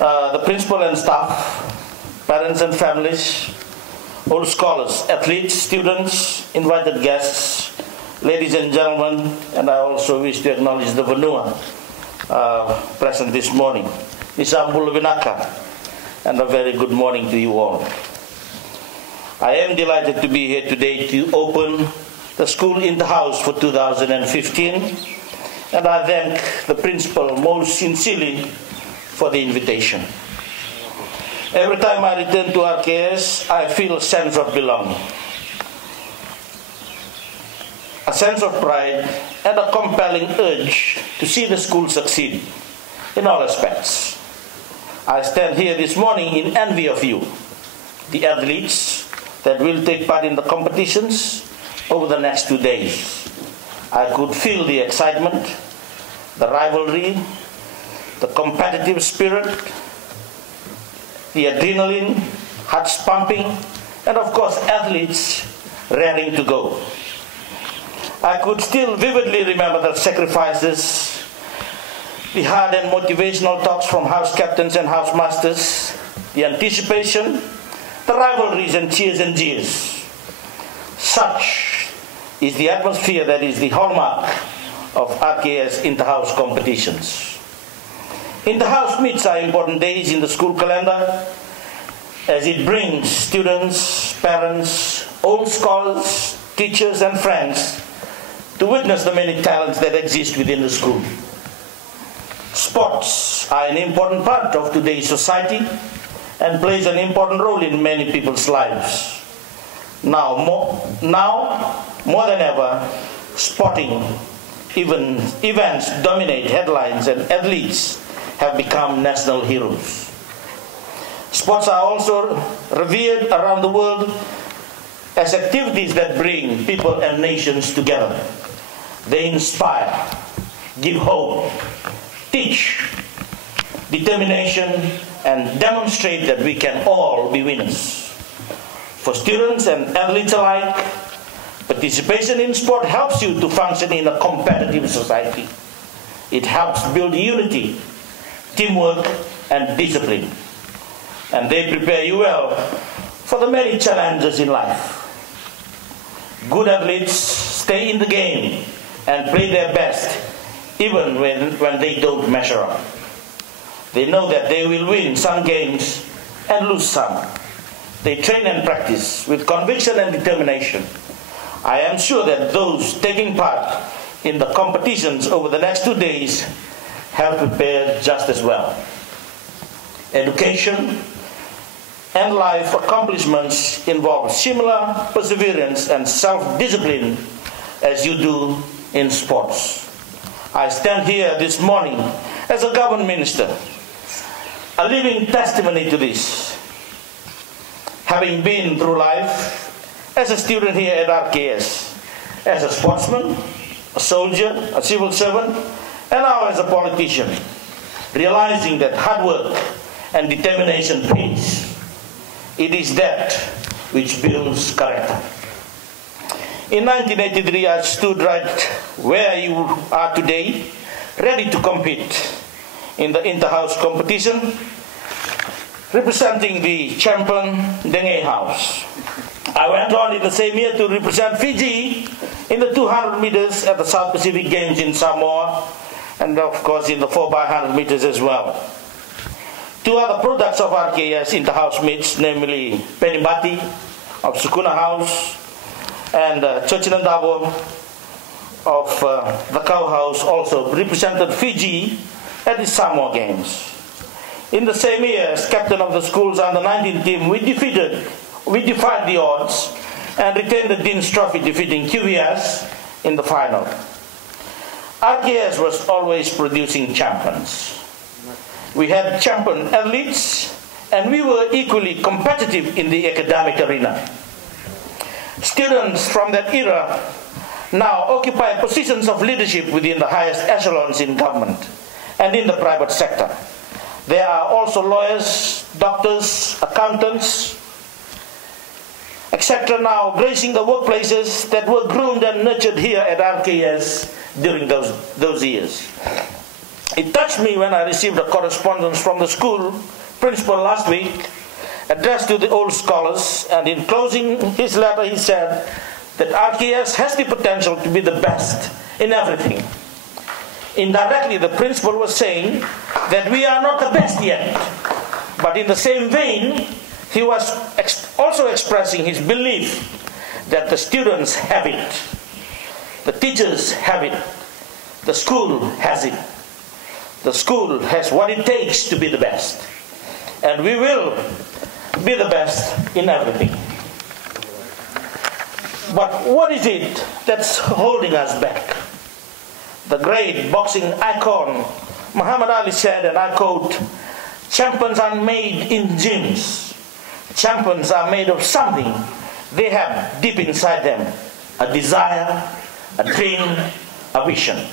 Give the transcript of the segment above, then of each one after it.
the principal and staff, parents and families, all scholars, athletes, students, invited guests, ladies and gentlemen, and I also wish to acknowledge the Vanua present this morning. Isambul Vinaka, and a very good morning to you all. I am delighted to be here today to open the school in the house for 2015, and I thank the principal most sincerely for the invitation. Every time I return to RKS, I feel a sense of belonging, a sense of pride, and a compelling urge to see the school succeed in all aspects. I stand here this morning in envy of you, the athletes that will take part in the competitions over the next 2 days. I could feel the excitement, the rivalry, the competitive spirit, the adrenaline, hearts pumping, and of course athletes raring to go. I could still vividly remember the sacrifices, the hard and motivational talks from house captains and house masters, the anticipation, the rivalries and cheers and jeers. Such is the atmosphere that is the hallmark of RKS inter-house competitions. Inter-house meets are important days in the school calendar as it brings students, parents, old scholars, teachers and friends to witness the many talents that exist within the school. Sports are an important part of today's society and plays an important role in many people's lives. Now more than ever, sporting events dominate headlines and athletes have become national heroes. Sports are also revered around the world as activities that bring people and nations together. They inspire, give hope, teach determination, and demonstrate that we can all be winners. For students and athletes alike, participation in sport helps you to function in a competitive society. It helps build unity, teamwork, and discipline. And they prepare you well for the many challenges in life. Good athletes stay in the game and play their best, even when they don't measure up. They know that they will win some games and lose some. They train and practice with conviction and determination. I am sure that those taking part in the competitions over the next 2 days have prepared just as well. Education and life accomplishments involve similar perseverance and self-discipline as you do in sports. I stand here this morning as a government minister, a living testimony to this. Having been through life as a student here at RKS, as a sportsman, a soldier, a civil servant, and now as a politician, realizing that hard work and determination pays. It is that which builds character. In 1983, I stood right where you are today, ready to compete in the inter-house competition, representing the champion Denge House. I went on in the same year to represent Fiji in the 200 meters at the South Pacific Games in Samoa, and of course in the 4x100 meters as well. 2 other products of RKS inter-house meets, namely Penibati of Sukuna House and Chochinandabo of the Cow House also represented Fiji at the Samoa Games. In the same year, as captain of the school's under-19 team, we defied the odds and retained the Dean's Trophy, defeating QVS in the final. RKS was always producing champions. We had champion athletes, and we were equally competitive in the academic arena. Students from that era now occupy positions of leadership within the highest echelons in government and in the private sector. There are also lawyers, doctors, accountants, etc. now gracing the workplaces that were groomed and nurtured here at RKS during those years. It touched me when I received a correspondence from the school principal last week, addressed to the old scholars, and in closing his letter he said that RKS has the potential to be the best in everything. Indirectly, the principal was saying that we are not the best yet, but in the same vein, he was also expressing his belief that the students have it, the teachers have it, the school has it. The school has what it takes to be the best. And we will be the best in everything. But what is it that's holding us back? The great boxing icon Muhammad Ali said, and I quote, "Champions are made in gyms. Champions are made of something they have deep inside them. A desire, a dream, a vision."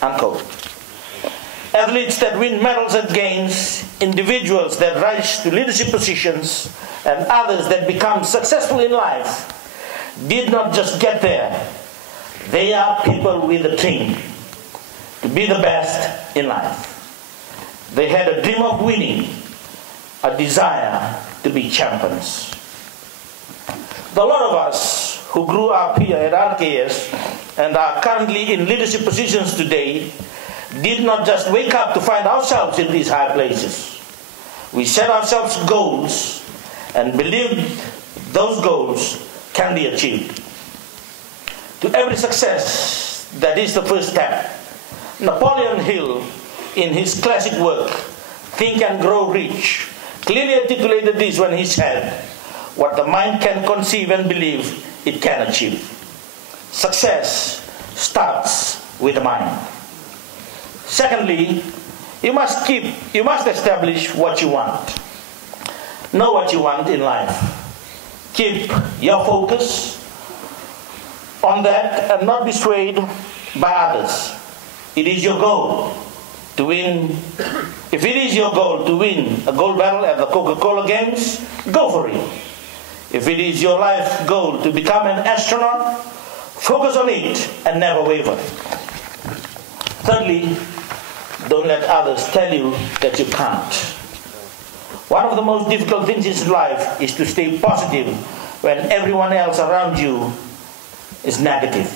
Unquote. Athletes that win medals at games, individuals that rise to leadership positions, and others that become successful in life did not just get there. They are people with a dream to be the best in life. They had a dream of winning, a desire to be champions. A lot of us who grew up here at RKS and are currently in leadership positions today did not just wake up to find ourselves in these high places. We set ourselves goals and believed those goals can be achieved. To every success, that is the first step. Napoleon Hill, in his classic work, Think and Grow Rich, clearly articulated this when he said, "What the mind can conceive and believe, it can achieve." Success starts with the mind. Secondly, you must establish what you want. Know what you want in life. Keep your focus on that and not be swayed by others. It is your goal to win. If it is your goal to win a gold medal at the Coca-Cola Games, go for it. If it is your life goal to become an astronaut, focus on it and never waver. Thirdly, don't let others tell you that you can't. One of the most difficult things in life is to stay positive when everyone else around you is negative.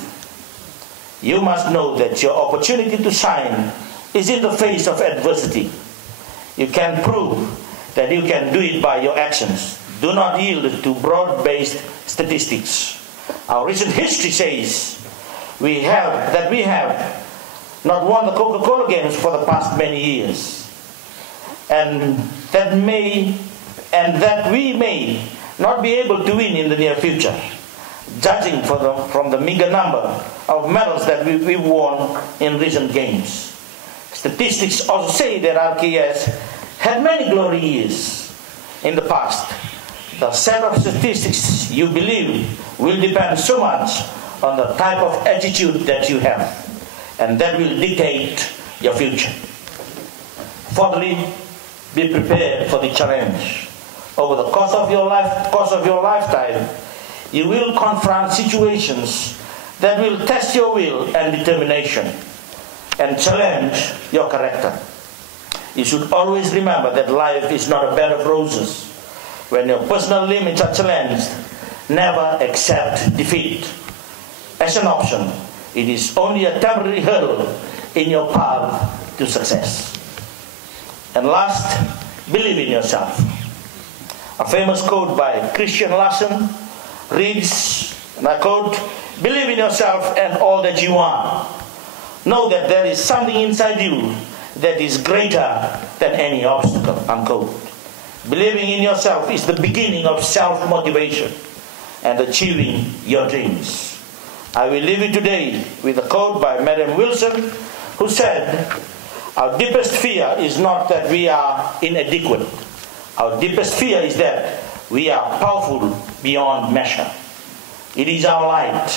You must know that your opportunity to shine is in the face of adversity. You can prove that you can do it by your actions. Do not yield to broad-based statistics. Our recent history says we have not won the Coca-Cola Games for the past many years, and that we may not be able to win in the near future, judging from the meager number of medals that we've won in recent games. Statistics also say that RKS had many glory years in the past. The set of statistics you believe will depend so much on the type of attitude that you have, and that will dictate your future. Fourthly, be prepared for the challenge. Over the course of your lifetime, you will confront situations that will test your will and determination and challenge your character. You should always remember that life is not a bed of roses. When your personal limits are challenged, never accept defeat as an option. It is only a temporary hurdle in your path to success. And last, believe in yourself. A famous quote by Christian Larson reads, and I quote, "Believe in yourself and all that you are. Know that there is something inside you that is greater than any obstacle." Unquote. Believing in yourself is the beginning of self-motivation and achieving your dreams. I will leave you today with a quote by Madam Wilson, who said, "Our deepest fear is not that we are inadequate. Our deepest fear is that we are powerful beyond measure." It is our light,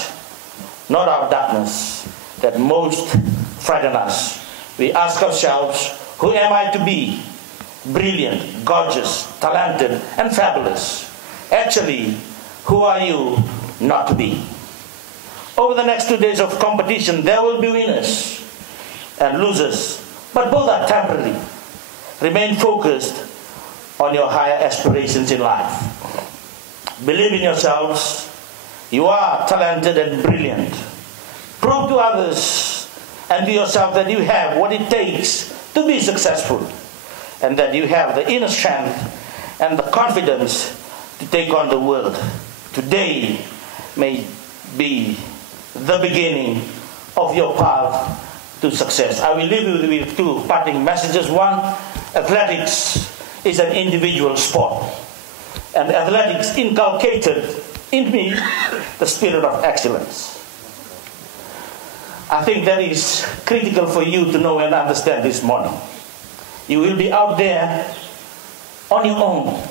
not our darkness, that most frighten us. We ask ourselves, who am I to be? Brilliant, gorgeous, talented, and fabulous. Actually, who are you not to be? Over the next 2 days of competition, there will be winners and losers but both are temporary. Remain focused on your higher aspirations in life. Believe in yourselves. You are talented and brilliant. Prove to others and to yourself that you have what it takes to be successful, and that you have the inner strength and the confidence to take on the world. Today may be the beginning of your path to success. I will leave you with two parting messages. One, athletics is an individual sport, and athletics inculcated in me the spirit of excellence. I think that is critical for you to know and understand this morning. You will be out there on your own.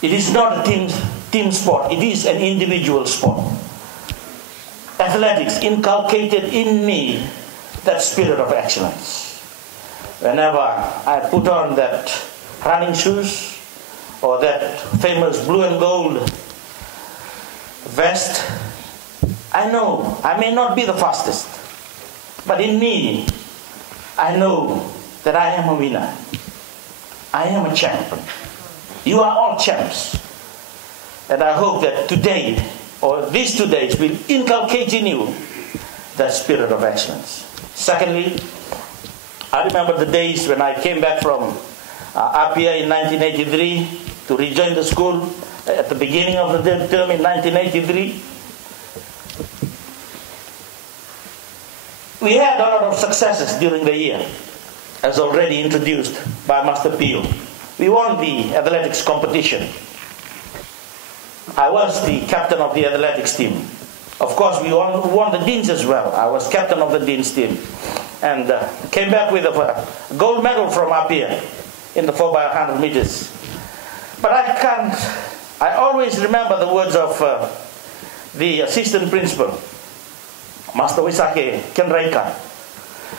It is not a team sport, it is an individual sport. Athletics inculcated in me that spirit of excellence. Whenever I put on that running shoes or that famous blue and gold vest, I know I may not be the fastest, but in me, I know that I am a winner. I am a champion. You are all champs. And I hope that today, or these 2 days, will inculcate in you that spirit of excellence. Secondly, I remember the days when I came back from Apia in 1983 to rejoin the school at the beginning of the term in 1983. We had a lot of successes during the year, as already introduced by Master Pio. We won the athletics competition. I was the captain of the athletics team. Of course, we won the Deans as well. I was captain of the Deans team. And came back with a gold medal from Apia in the 4x100 meters. But I always remember the words of the assistant principal, Master Wisake Kenreika.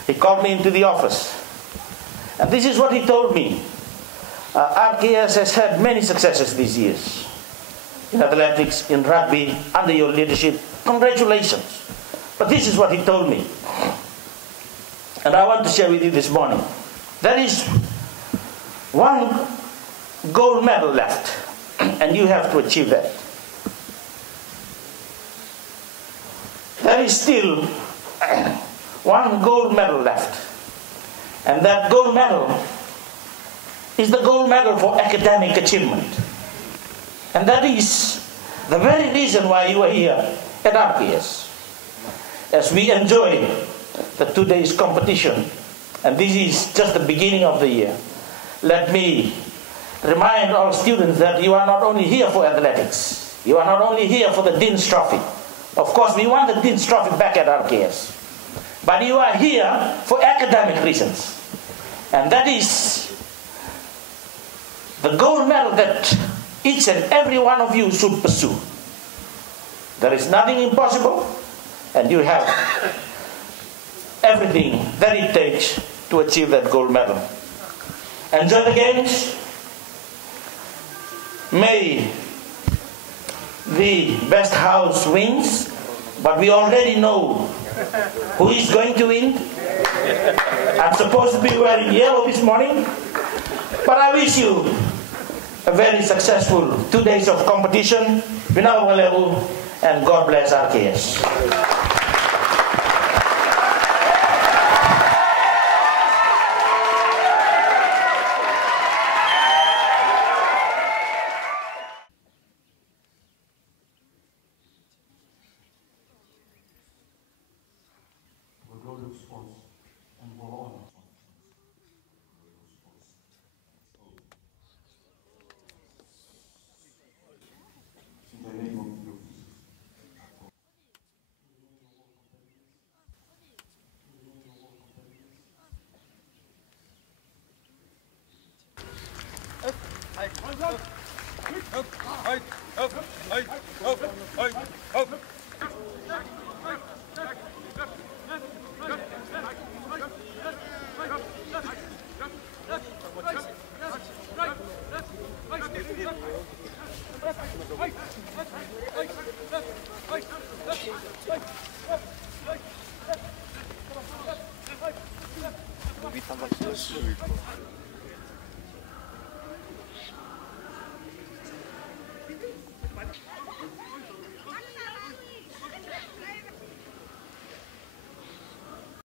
He called me into the office. And this is what he told me. RKS has had many successes these years. In athletics, in rugby, under your leadership. Congratulations. But this is what he told me. And I want to share with you this morning. There is one gold medal left. And you have to achieve that. There is still one gold medal left. And that gold medal is the gold medal for academic achievement. And that is the very reason why you are here at RKS. As we enjoy the 2 days competition, and this is just the beginning of the year, let me remind all students that you are not only here for athletics, you are not only here for the Dean's Trophy. Of course, we want the Dean's Trophy back at RKS. But you are here for academic reasons. And that is the gold medal that each and every one of you should pursue. There is nothing impossible, and you have everything that it takes to achieve that gold medal. Enjoy the games. May the best house wins, but we already know who is going to win. I'm supposed to be wearing yellow this morning, but I wish you a very successful 2 days of competition. Kadavulevu, and God bless RKS. Inia Seruiratu.